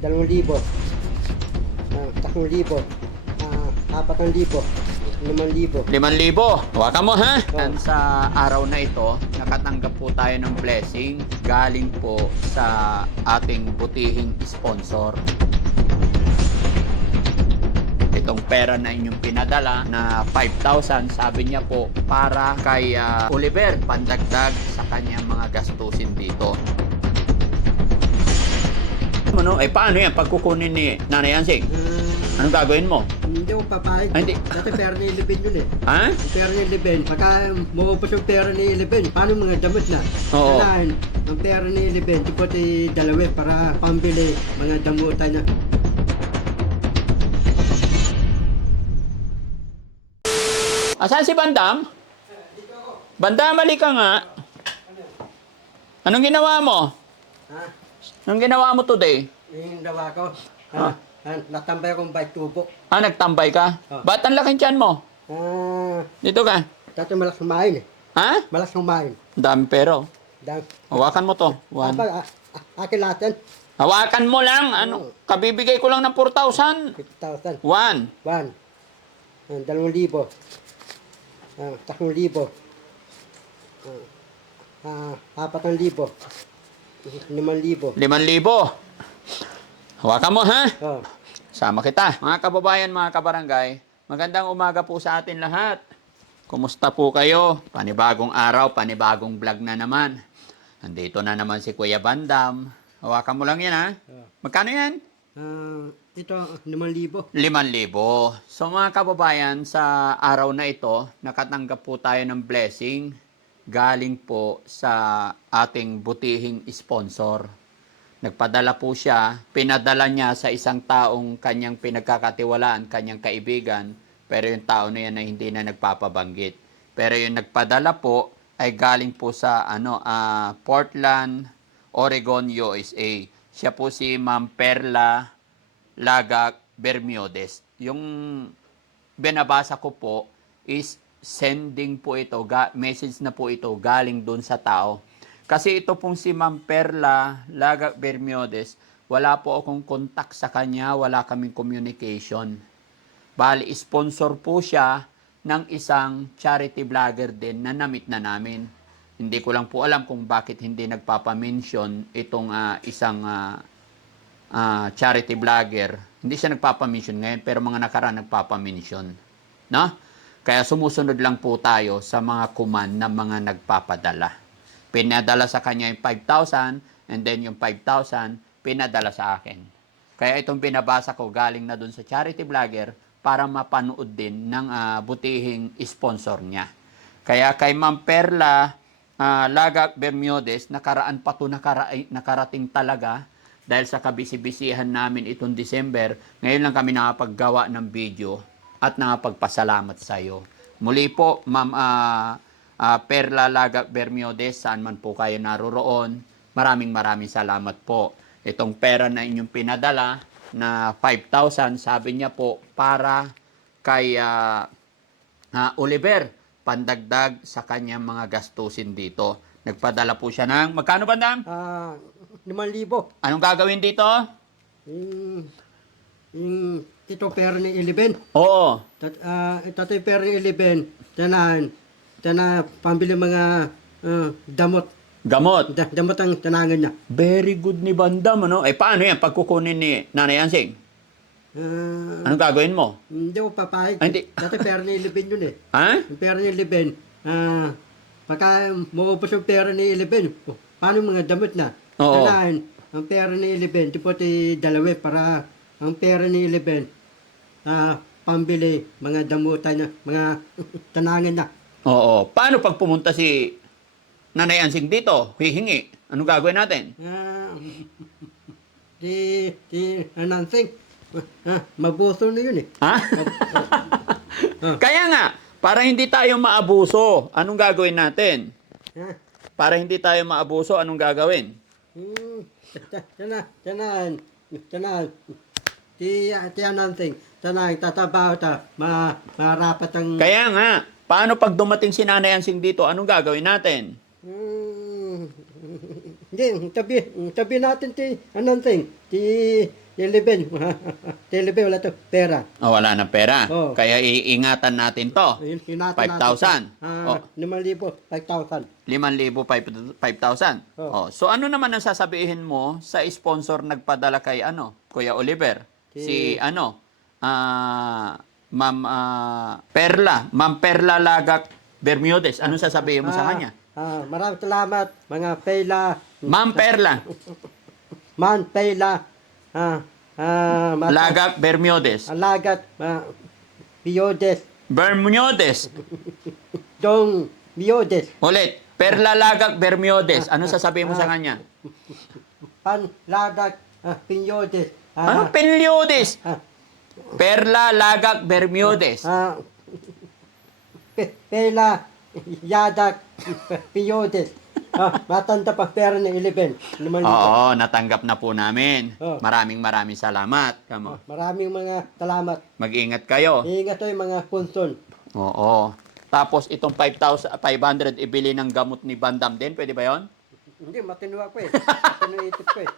2,000, 3,000, 4,000, 5,000. 5,000. Hawakan mo, ha? Oh. And sa araw na ito, nakatanggap po tayo ng blessing galing po sa ating butihing sponsor. Itong pera na inyong pinadala na 5,000, sabi niya po, para kay Oliver, pandagdag sa kanyang mga gastusin dito. Ano? Paano yan? Pagkukunin ni Nanay Ansing? Anong gagawin mo? Hindi ko papayag. Hindi. Dati pera ni Ilibin yun eh. Ha? Yung pera ni Ilibin. Pagka maubos yung pera ni Ilibin, paano mga damit na? Oo. Kailangan, ang pera ni Ilibin, pati dalawin para pambili mga damutan na. Asan si Bandam? Bandam, mali ka nga. Anong ginawa mo? Ha? Anong ginawa mo today? Yung dawa ko. Ah. Natambay akong bike tubo. Nagtambay ka? Oh. Ba't ang laking tiyan mo? Dito ka. Dati malas kumain eh. Ha? Malas kumain. Dami pero. Dang. Hawakan mo to. One. Akin lahat yan. Hawakan mo lang. Ano? Kabibigay ko lang ng 4,000. 50,000. One. 2,000. 3,000. 4,000. 5,000. 5,000. Hawakan mo, ha? Oh. Sama kita. Mga kababayan, mga kabarangay, magandang umaga po sa atin lahat. Kumusta po kayo? Panibagong araw, panibagong vlog na naman. Nandito na naman si Kuya Bandam. Hawakan mo lang yan, ha? Magkano yan? Ito, 5,000. 5,000. So mga kababayan, sa araw na ito, nakatanggap po tayo ng blessing galing po sa ating butihing sponsor. Nagpadala po siya, pinadala niya sa isang taong kanyang pinagkakatiwalaan, kanyang kaibigan, pero yung tao na yan ay hindi na nagpapabanggit. Pero yung nagpadala po ay galing po sa Portland, Oregon, USA. Siya po si Ma'am Perla Laga Bermiodes. Yung binabasa ko po is sending po ito, message na po ito galing doon sa tao. Kasi ito pong si Ma'am Perla Laga Bermiodes, wala po akong contact sa kanya, wala kaming communication. Bali, sponsor po siya ng isang charity vlogger din na na-meet na namin. Hindi ko lang po alam kung bakit hindi nagpapamention itong isang charity vlogger. Hindi siya nagpapamention ngayon, pero mga nakaraan nagpapamention. No? Kaya sumusunod lang po tayo sa mga command ng mga nagpapadala. Pinadala sa kanya yung 5,000 and then yung 5,000 pinadala sa akin. Kaya itong binabasa ko galing na dun sa charity vlogger para mapanood din ng butihing sponsor niya. Kaya kay Ma'am Perla Laga Bermiodes, nakaraan pa ito nakarating talaga dahil sa kabisi-bisihan namin itong December. Ngayon lang kami nakapaggawa ng video at nakapagpasalamat sa iyo. Muli po, Ma'am Perla Laga Bermiodes, saan man po kayo naroroon, maraming salamat po. Itong pera na inyong pinadala na 5,000, sabi niya po, para kay Oliver, pandagdag sa kanyang mga gastusin dito. Nagpadala po siya ng, magkano Bandam? 5,000. Anong gagawin dito? Ito pera ni Ilibin. Oo. Ito yung pera ni Ilibin. Tana pambili mga damot. Gamot. Damot ang tanangan niya. Very good ni Bandam, ano? Paano yan? Pagkukunin ni Nanay Ansing? Anong gagawin mo? Hindi ko papayag. Hindi. Dati pera ni Ilibin yun eh. Ha? Yung pera ni Ilibin. Pagka maubos yung pera ni Ilibin, paano mga damit na? Oo. Kailangan, ang pera ni Ilibin, pati dalawin para ang pera ni Ilibin, pambili mga damutan niya, mga tanangan na. Oo. Paano pag pumunta si Nanay Ansing dito? Hihingi. Anong gagawin natin? Nansing, mabuso na yun eh. Ha? Kaya nga, para hindi tayo maabuso, anong gagawin natin? Para hindi tayo maabuso, anong gagawin? Tanan, nansing, tanan, tatabaho ta, marapat ang... Kaya nga, paano pag dumating si Nanay Ansing dito, anong gagawin natin? Hindi, tabi natin nansing, 11. 11 wala to, pera. Oh, wala na pera. Oh. Kaya iingatan natin to. Hinata 5,000. Oh. 5,000, 5,000. 5,000, 5,000. Oh. Oh. So ano naman ang sasabihin mo sa sponsor nagpadala kay Kuya Oliver? Si Ma'am Ma'am Perla Lagak Bermudez. Anong sasabihin mo sa kanya? Maraming salamat, mga Pela. Ma'am Perla Man Pela. Lagak Bermudez. Alagat, Miodes. Bermudez. Dong Miodes. Ulit. Perla Lagak Bermudez. Anong sasabihin mo sa kanya? Pan Lagat, Pinyodes. Ano? Bermudez. Perla Lagak Bermudez. Pela Yadak Pinyodes. Matanda pa pera ng 11. Oo, natanggap na po namin. Oh. Maraming salamat. Kamo. Maraming mga salamat. Mag-ingat kayo. Ingat tayo mga punson. Oo. Tapos itong 5,500 ibili ng gamot ni Bandam din, pwede ba 'yon? Hindi, matino ako eh. Matino itip ko eh.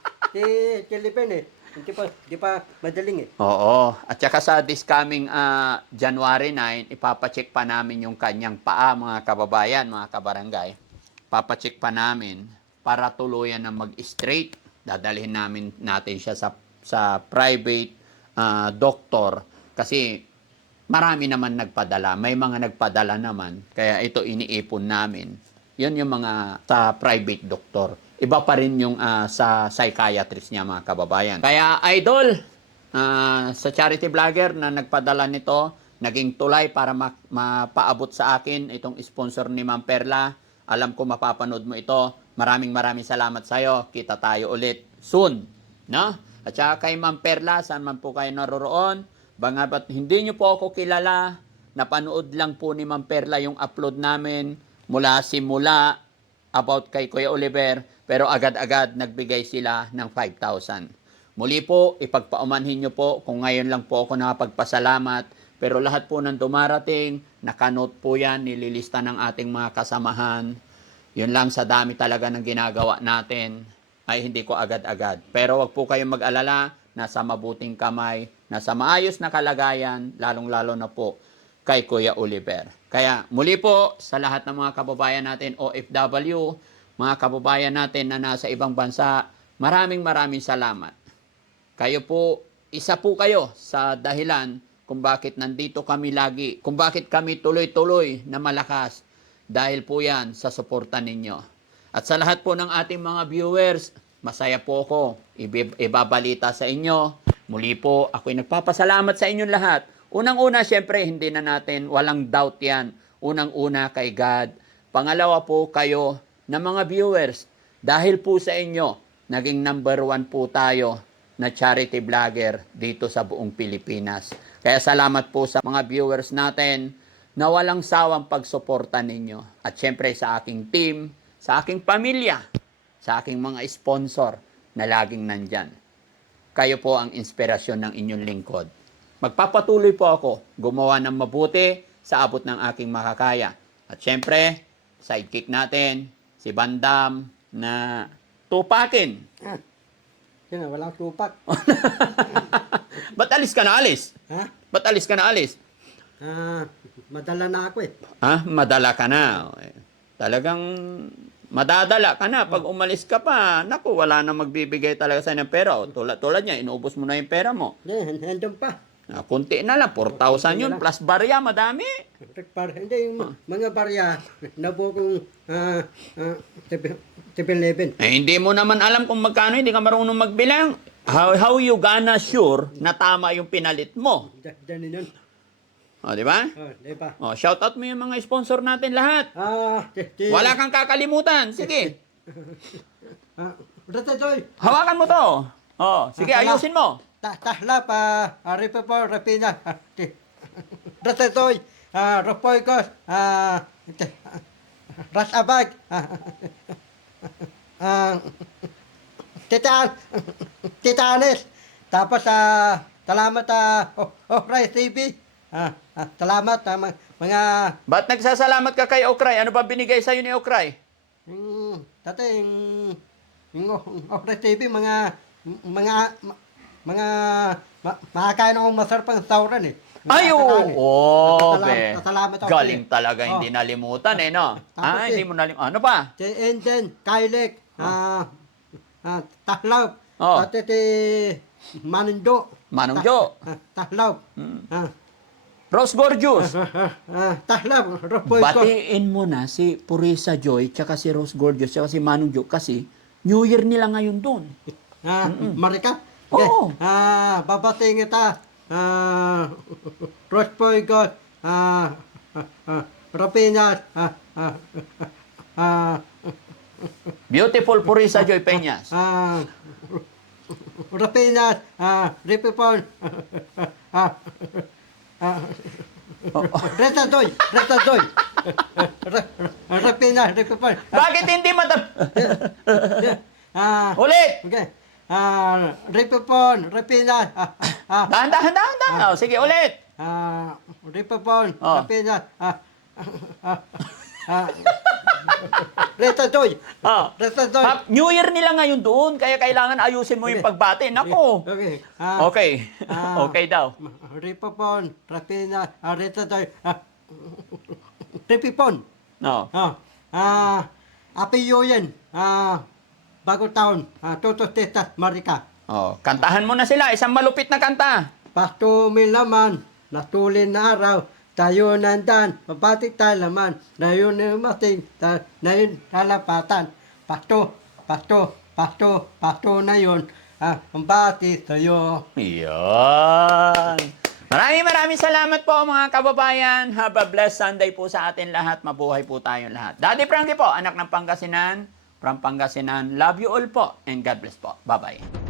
Si Lipen eh. Hindi pa madaling eh. Oo. At saka sa this coming January 9, ipapacheck pa namin yung kanyang paa, mga kababayan, mga kabarangay. Papacheck pa namin para tuluyan na mag-straight. Dadalhin natin siya sa private doctor kasi marami naman nagpadala. May mga nagpadala naman. Kaya ito iniipon namin. Yun yung mga sa private doctor. Iba pa rin yung sa psychiatrist niya, mga kababayan. Kaya idol, sa charity vlogger na nagpadala nito, naging tulay para mapaabot sa akin itong sponsor ni Ma'am Perla. Alam ko mapapanood mo ito. Maraming salamat sa iyo. Kita tayo ulit soon, no? At saka kay Ma'am Perla, saan man po kayo naroroon, bangabat hindi niyo po ako kilala, napanood lang po ni Ma'am Perla yung upload namin mula simula about kay Kuya Oliver, pero agad-agad nagbigay sila ng 5,000. Muli po, ipagpaumanhin niyo po kung ngayon lang po ako nakapagpasalamat, pero lahat po ng dumarating, nakanote po yan, nililista ng ating mga kasamahan. Yun lang, sa dami talaga ng ginagawa natin, ay hindi ko agad-agad. Pero wag po kayong mag-alala, nasa mabuting kamay, nasa maayos na kalagayan, lalong-lalo na po kay Kuya Oliver. Kaya muli po, sa lahat ng mga kababayan natin, OFW, mga kababayan natin na nasa ibang bansa, maraming salamat. Kayo po, isa po kayo sa dahilan kung bakit nandito kami lagi, kung bakit kami tuloy-tuloy na malakas, dahil po yan sa suporta ninyo. At sa lahat po ng ating mga viewers, masaya po ako, ibabalita sa inyo. Muli po, ako'y nagpapasalamat sa inyong lahat. Unang-una, syempre, hindi na natin, walang doubt yan. Unang-una kay God. Pangalawa po kayo na mga viewers, dahil po sa inyo, naging number 1 po tayo na charity vlogger dito sa buong Pilipinas. Kaya salamat po sa mga viewers natin na walang sawang pagsuporta ninyo. At syempre sa aking team, sa aking pamilya, sa aking mga sponsor na laging nandyan. Kayo po ang inspirasyon ng inyong lingkod. Magpapatuloy po ako gumawa ng mabuti sa abot ng aking makakaya. At syempre, sidekick natin, si Bandam na tupakin. Yun na, walang tupak. Ba't alis ka na alis? Ha? Ba't alis ka na alis? Madala na ako eh. Madala ka na. Talagang madadala ka na. Pag umalis ka pa, naku, wala na magbibigay talaga sa ng pera. Tulad niya, inuubos mo na yung pera mo. Hindi, nandun pa. Kunti na lang, 4,000 yun. Plus barya, madami. Hindi, yung mga barya, nabuo kong 7-11. Hindi mo naman alam kung magkano, hindi ka marunong magbilang. How you gonna sure na tama yung pinalit mo? Ganun yun. O, di ba? Di ba? O, shout out mo yung mga sponsor natin lahat. Wala kang kakalimutan. Sige. Ratajoy. Hawakan mo to. O, sige, ayusin mo. Tahla pa, aripa po, rapina. Ratajoy. Rapoy ko. Rasabag. Titanes. Tapos, salamat, Okray TV. Salamat, mga... Ba't nagsasalamat ka kay Okray? Ano ba binigay sa'yo ni Okray? Yung Okray TV, mga mga makakain akong masarapang sauran eh. Ay, oo, be. Salamat ako. Galing talaga, hindi nalimutan eh, no? Tapos Hindi mo nalimutan. Ano pa? Si Enden, Kailek, Tahlaw, Oh. at iti Manungjo. Manungjo. Tahlaw. Mm. Rose Gorgeous. Tahlaw, Ropoy ko. Batiin mo na si Purisa Joy, tsaka si Rose Gorgeous, tsaka si Manungjo kasi New Year nila ngayon doon. Marika? Oo. Babating kita. Ropoy ko. Rapinas. Beautiful Purisa Joy Peñas. Rapinas. Ripipon. Retadoy. Rapinas. Ripipon. Bakit hindi Ulit! Okay. Ripipon, Rapinas. Dahan. Sige, ulit. Ripipon, Oh. Rapinas. Retadoy. Ah. Retadoy. New Year nila ngayon doon, kaya kailangan ayusin mo yung pagbati. Nako. Okay. Okay. Okay daw. Ripipon, Rapinas, Retadoy. Ripipon. No. Apiyoyen. Bago taon. Tutos Testas, Marika. Oh, kantahan mo na sila, isang malupit na kanta. Pasto milaman, natulin na araw, tayo nandan, mabatik tayo laman, na yun ang mating, na yun talapatan. Pasto na yun, ang bati sa'yo. Iyan. Maraming salamat po mga kababayan. Have a blessed Sunday po sa atin lahat. Mabuhay po tayong lahat. Daddy Frankie po, anak ng Pangasinan. From Pangasinan. Love you all po and God bless po. Bye-bye.